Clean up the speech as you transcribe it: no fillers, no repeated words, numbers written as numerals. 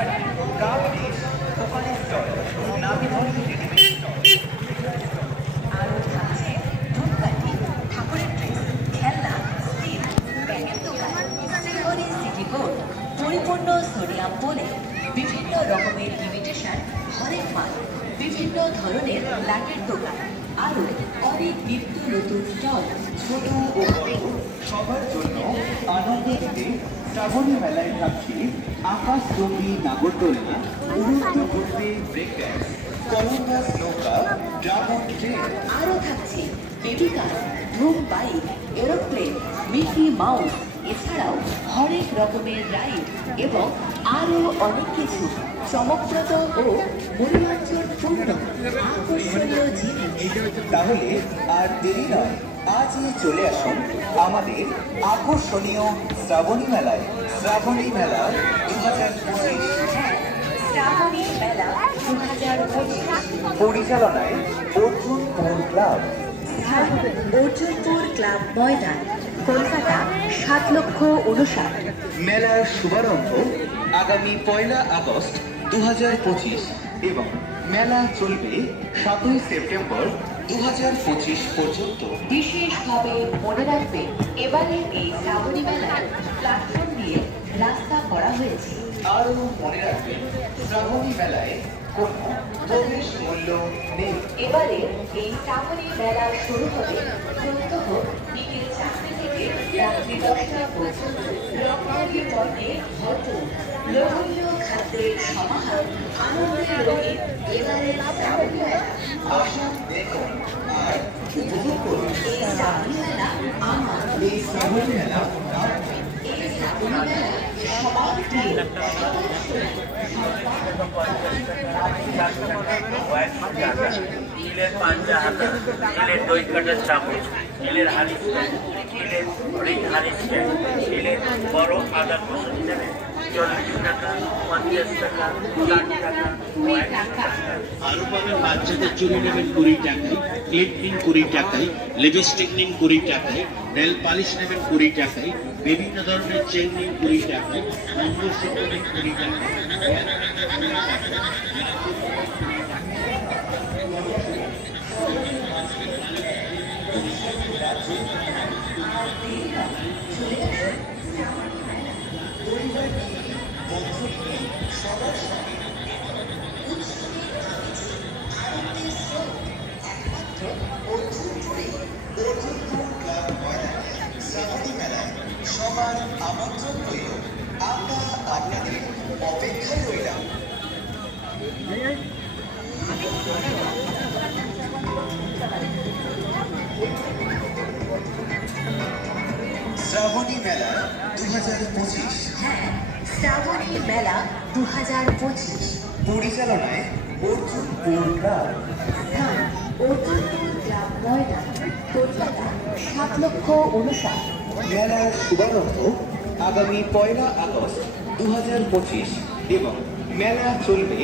Sari, cup dish, কোপালের stall, নামি দামি readymade stall. আরও থাকছে ধূপকাঠি, ঠাকুরের ড্রেস, খেলনা, স্টিল, ব্যাগের দোকান, সিহরি সিটি গোল্ড, পরিপূর্ণ সোডিয়াম বলে বিভিন্ন রকমের ইমিটেশন হরেক মাল, বিভিন্ন ধরনের লাটের দোকান, আরও অনেক নিত্য নতুন স্টল। ছোট ও বড় সবার জন্য আনন্দ দিতে শ্রাবণী মেলায় থাকছে আকাশচুম্বী নাগরদোলনা, উড়ন্ত ঘুরতে ব্রেক ড্যান্স, কলম্বাস নৌকা, ড্রাগন ট্রেন। আরও থাকছে বেবি কার, ধুম বাইক, এরোপ্লেন, মিকি মাউস, এছাড়াও হরেক রকমের রাইড এবং আরও অনেক কিছু চমকপ্রদ ও মনোরঞ্জনপূর্ণ আকর্ষণীয় জিনিস। তাহলে আর দেরি নয়, আজই চলে আসুন আমাদের আকর্ষণীয় শ্রাবণী মেলায়। শ্রাবণী মেলা 2025 শ্রাবণী মেলা 2025 পরিচালনায় অর্জুনপুর ক্লাব, অর্জুনপুর ক্লাব ময়দান, কলকাতা 7,59,000। মেলার শুভারম্ভ আগামী 1 আগস্ট 2025 এবং মেলা চলবে 7 সেপ্টেম্বর 2025 পর্যন্ত। বিশেষভাবে মনে রাখবেন, এবারে এই শ্রাবণী মেলায় প্ল্যাটফর্ম দিয়ে রাস্তা করা হয়েছে। আরও মনে রাখবেন, শ্রাবণী মেলায় কোনো প্রবেশ মূল্য নেই। এবারে এই শ্রাবণী মেলা শুরু হবে প্রত্যহ বিকেল 4টে থেকে রাত্রি 10টা পর্যন্ত। রকমারি পণ্যে ভরপুর, লোভনীয় খাদ্যের সমাহার, আনন্দের রঙে এবারের শ্রাবণী মেলা। আসুন, দেখুন আর উপভোগ করুন। এই শ্রাবণী মেলা আমার, এই শ্রাবণী মেলা এই শ্রাবণী মেলা সবার প্রিয়, সবার স্টিলের পাঞ্জা হাতা, স্টিলের দই কাটার চামচ, স্টিলের হাঁড়ি স্ট্যান্ড, স্টিলের রিং হাঁড়ি স্ট্যান্ড, স্টিলের বড় আদার পোষণ হিসেবে 40 টাকা, 50 টাকা, 60 টাকা, 100 টাকা। আরো পাবেন বাচ্চাদের চুড়ি নেবেন 20 টাকায়, ক্লিপ নিন 20 টাকায়, লিপস্টিক নিন 20 টাকায়, নেল পালিশ নেবেন 20 টাকায়, বিভিন্ন ধরনের চেন নিন 20 টাকায়, মঙ্গলসূত্র নিন 20 টাকায়। শ্রাবণী মেলায় সবার আমন্ত্রণ রইল। আমরা আপনাদের অপেক্ষায় রইলাম। শ্রাবণী মেলা 2025 শ্রাবণী মেলা 2025 পরিচালনায় অর্জুনপুর ক্লাব, স্থান অর্জুনপুর ক্লাব ময়দান, কলকাতা 7,59,000। মেলার শুভারম্ভ আগামী 1 আগস্ট 2025 এবং মেলা চলবে